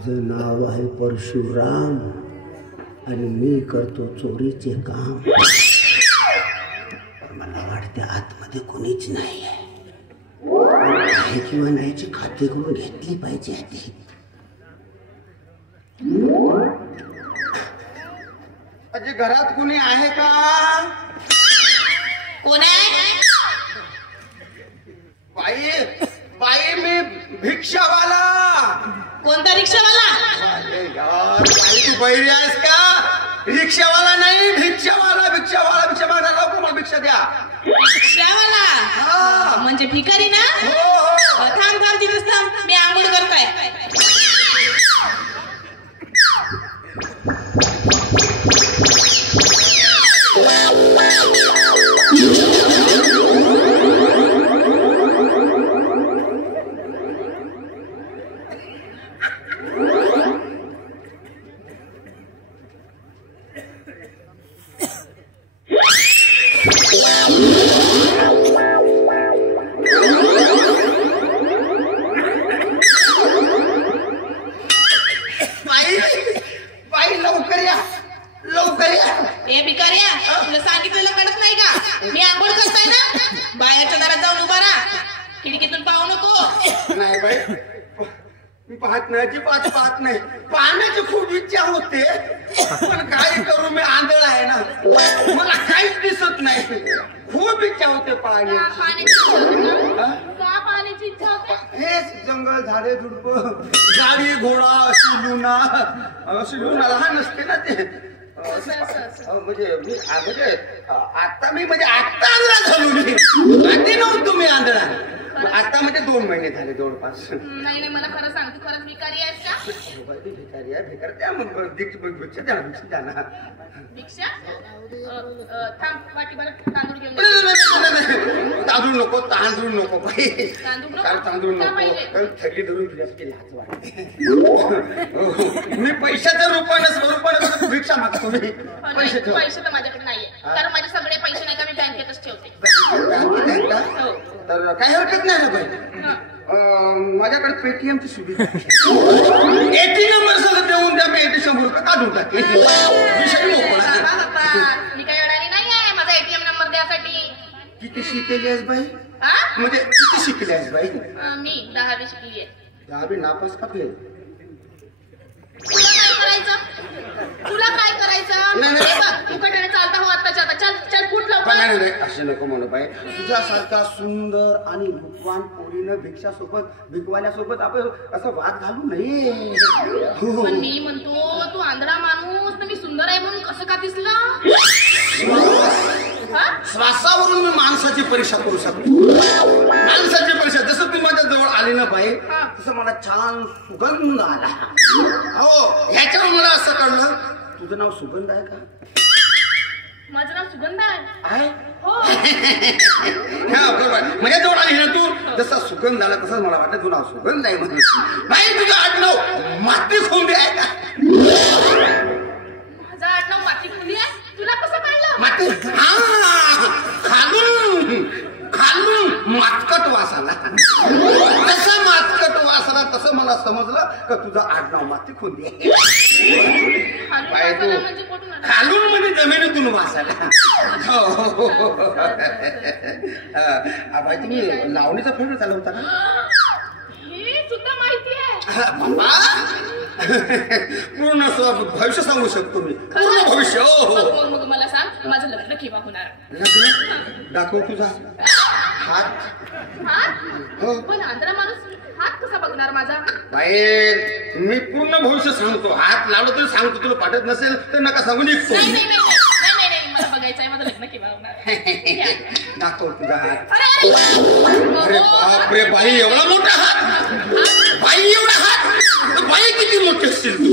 माझं नाव आहे परशुराम आणि मी करतो चोरीचे काम. मला वाटते आतमध्ये कोणीच नाही आहे किंवा नाहीची खात्री करून घेतली पाहिजे आधी. अजी घरात कुणी आहे का? कोण आहे? बाई बाई मी भिक्षावाला. कोणता रिक्षावाला? अरे यार बाई तू बैरी आहेस का? रिक्षावाला नाही भिक्षावाला. भिक्षावाला भिक्षावाला लवकर मला भिक्षा द्या. रिक्षावाला म्हणजे भिकारी ना? हो थांब थांब तिथेच थांब, मी आंघोळ करताय. पाहत नाही. पाहण्याची खूप इच्छा होते पण काय करू, मी आंधळ आहे ना, मला काहीच दिसत नाही. खूप इच्छा होते पाहण्याची. हेच जंगल झाडे झुडप गाडी घोडा शिलुना लहान असते ना ते. म्हणजे आता आंधळा झालो मी. आधी नव्हतो मी आंधळा. आता म्हणजे 2 महिने झाले जवळपास. नाही मला खरं सांग, तू खरंच भिकारी आहेस का? भिकारी आहे. भिकार द्या मग भिक्षा द्या ना. भिक्षा द्या ना. भिक्षा? थांब वाटीभर तांदूळ घेऊन. तांदूळ नको बाई. तांदूळ नको. थैली धरून तुझ्यासाठी हात वाटते. मी पैशाच्या रूपाने भिक्षा मागतो. मी पैसे तर माझ्याकडे नाहीये, कारण माझे सगळे पैसे नाही का मी बँकेतच ठेवते. तर काही हरकत नाही ना बाई. माझ्याकडे पेटीएमची सुविधा आहे. एटीएम नंबर सगळं देऊन द्या. मी 100 रुपये काढून टाकेल. विषय मोकळा. मी काही अडाणी नाही आहे माझा एटीएम नंबर द्यासाठी. किती शिकलेली आहेस बाई? म्हणजे किती शिकली आहेस बाई? मी 10वी शिकली आहे. 10वी नापास का फेल? तुला काय करायचं? तू कटाने चालता हो आत्ताच्या आता. चल फुट लवकर. नाही असे नको म्हणू बाई. तुझ्यासारखा सुंदर आणि रूपवान पोरीनं भिकवाल्यासोबत आपण असं वाद घालू नये. पण मी म्हणतो तू आंधळा माणूस तर मी सुंदर आहे म्हणून कसं का दिसलं? श्वासावरून मी माणसाची परीक्षा करू शकतो. माणसाची परीक्षा. जसं तू माझ्या जवळ आली ना बाई तसं मला छान सुगंध आला. हो ह्याच्यावर मला असं कळलं तुझं नाव सुगंध आहे का? माझं नाव सुगंध आहे. हो. बरोबर. माझ्या जवळ आली ना तू जसा सुगंध आला तसंच मला वाटतं तुझं नाव सुगंध आहे म्हणून. बाई तुझं आडनाव माती खोंबी आहे का? माझं आडनाव माती खोंबी आहे? तुला कसं कळलं? माती खालून मातकट वास आला. तसं मातकट वास आला तसं मला समजलं का तुझं आडनाव माती खोंबी आहे. खालून म्हणजे जमिनीतून वास आला. बाई तुम्ही लावणीचा फेर चालवता का? हे सुद्धा माहिती आहे. पूर्ण भविष्य सांगू शकतो मी. पूर्ण भविष्य. मग मला सांग माझं लग्न केव्हा होणार? लग्न दाखव तुझा हात. पण आंधळा माणूस हात कसा बघणार माझा? बाई मी पूर्ण भविष्य सांगतो. हात लावलं तरी सांगतो. तुला पाठत नसेल तर नका सांगू. निघतो. नाही मला बघायचं आहे माझं लग्न केव्हा होणार. दाखव तुझा हात. अरे बापरे बाई एवढा मोठा हात. बाई एवढा हात. बाई किती मोठी असतील तू?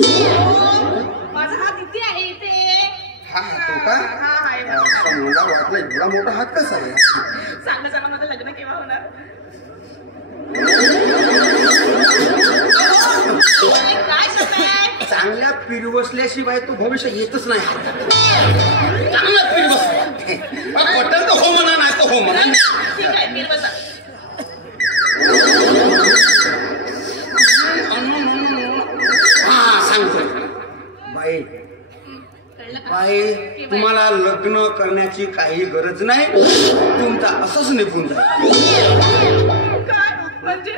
माझा हात इथे आहे इथे. हा तो का? मला वाटलं एवढा मोठा हात कसा आहे? सांग माझं लग्न केव्हा होणार? चांगल्या पिरवसल्याशिवाय तू भविष्य येतच नाही. चांगला पिरवस पटल तर हो म्हणा नाही तर हो म्हणा. ठीक आहे पिरवसा. तुम्हाला लग्न करण्याची काही गरज नाही, तुमचा असंच निघून जाईल. काय म्हणजे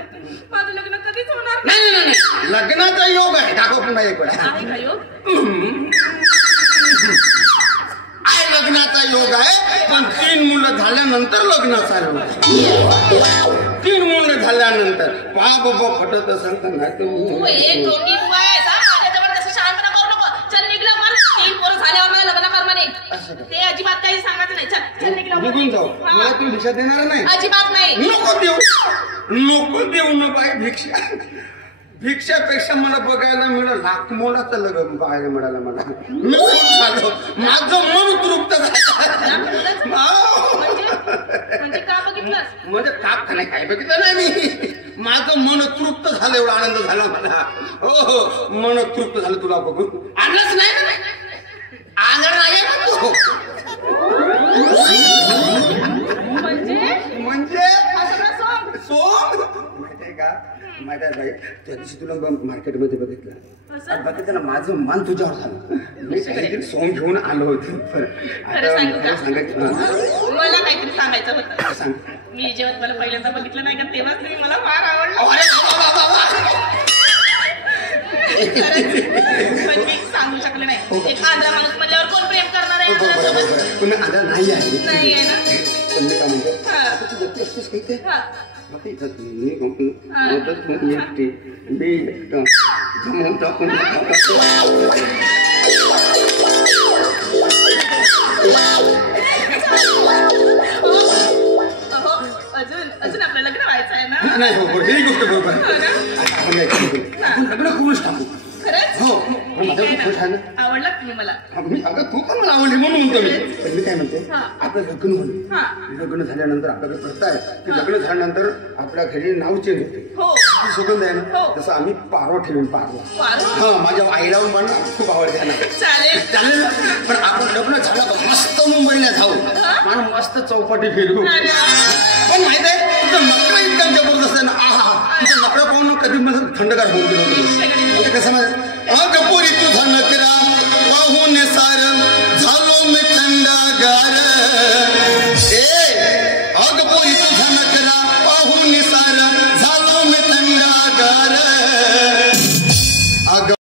माझं लग्न कधीच होणार नाही नाही नाही, लग्नाचा योग आहे. दाखव पुन्हा एक वेळा. आहे का योग? आहे, लग्नाचा योग आहे, पण 3 मुलं झाल्यानंतर लग्नाचा योग आहे. 3 मुलं झाल्यानंतर बाबा पटत असेल तर नाही तू एक डोकी बुवा आहेस, हा? माझ्याजवळ तसं शहाणपणा करू नको. चल निघलं मग. 3 पोरं झाल्यावर मला लग्न कर म्हणे. ते अजिबात काही सांगायचं नाही. चल चल निघलं मग. निघून जाऊ. हा. मला तू भिक्षा देणार नाही. अजिबात नाही. नको देऊ न बाई भिक्षा. भिक्षापेक्षा मला बघायला मिळालं लाख मोलाचं लग्न बघायला मिळालं. मला मी खूप झालो, माझं मन तृप्त झालं. म्हणजे का बघितलंस? म्हणजे काप नाही, काय बघितलं नाही मी. माझं मन तृप्त झालं, एवढा आनंद झाला मला. हो हो, मन तृप्त झालं तुला बघून. आणलंच नाही ना, आणलं नाही ना तू. म्हणजे हा सगळा सॉंग. सोंग माहितीये का? माहिती आहे बाई, त्या दिवशी तुला मार्केटमध्ये बघितलं ना, माझं मन तुझ्यावर झालं. मी काहीतरी सोंग घेऊन आलो होतो. खरं सांगू का? सांगायचं मला काहीतरी सांगायचं होतं. सांग. मी जेव्हा तुम्हाला पहिल्यांदा बघितलं नाही का, तेव्हाच तुम्ही मला फार आवडलं. अरे वा, वा, वा, वा. पण मी सांगू शकले नाही. एक आंध्रा माणूस म्हणल्यावर कोण प्रेम करणार आहे आंध्रासोबत? पण आता नाही आहे. नाही आहे ना. पण मी काय म्हणतो, हा. तू जगती असतेस काही ते हा. मी एकटं जमवून टाकून अजून आपलं लग्न व्हायचं आहे ना? नाही. हो बरोबर, ही गोष्ट बरोबर आहे. हो ना? आता आपण लग्न करूनच टाकू. खरंच? हो, पण माझं खूप खुश आहे ना. आवडला तुम्ही मला? अगं तू पण मला आवडली म्हणून म्हणतो मी. पण मी काय म्हणते, हा. आपलं लग्न होईल. हा. लग्न झाल्यानंतर आपल्याकडे प्रथा आहे की लग्न झाल्यानंतर आपल्या घरी नाव चेंज होते. हो. ती सुगंध आहे ना, हो. तसं आम्ही पारवा ठेवून पारवा. पारवा? हा, माझ्या आईला पण खूप आवडते ना. चालेल. चालेल ना. पण आपण लग्न झालं का मस्त मुंबईला जाऊ आणि मस्त चौपाटी फिरू. हा ना. पण माहित आहे तुझं नखरा इतका जबरदस्त आहे ना. आहा, तुझं नखरा पाहून कधी मला थंडगार होऊन गेलो होतो. कसं माहिती, अगपोरी तुझा नकरा पाहून सार झालो मी थंडगार.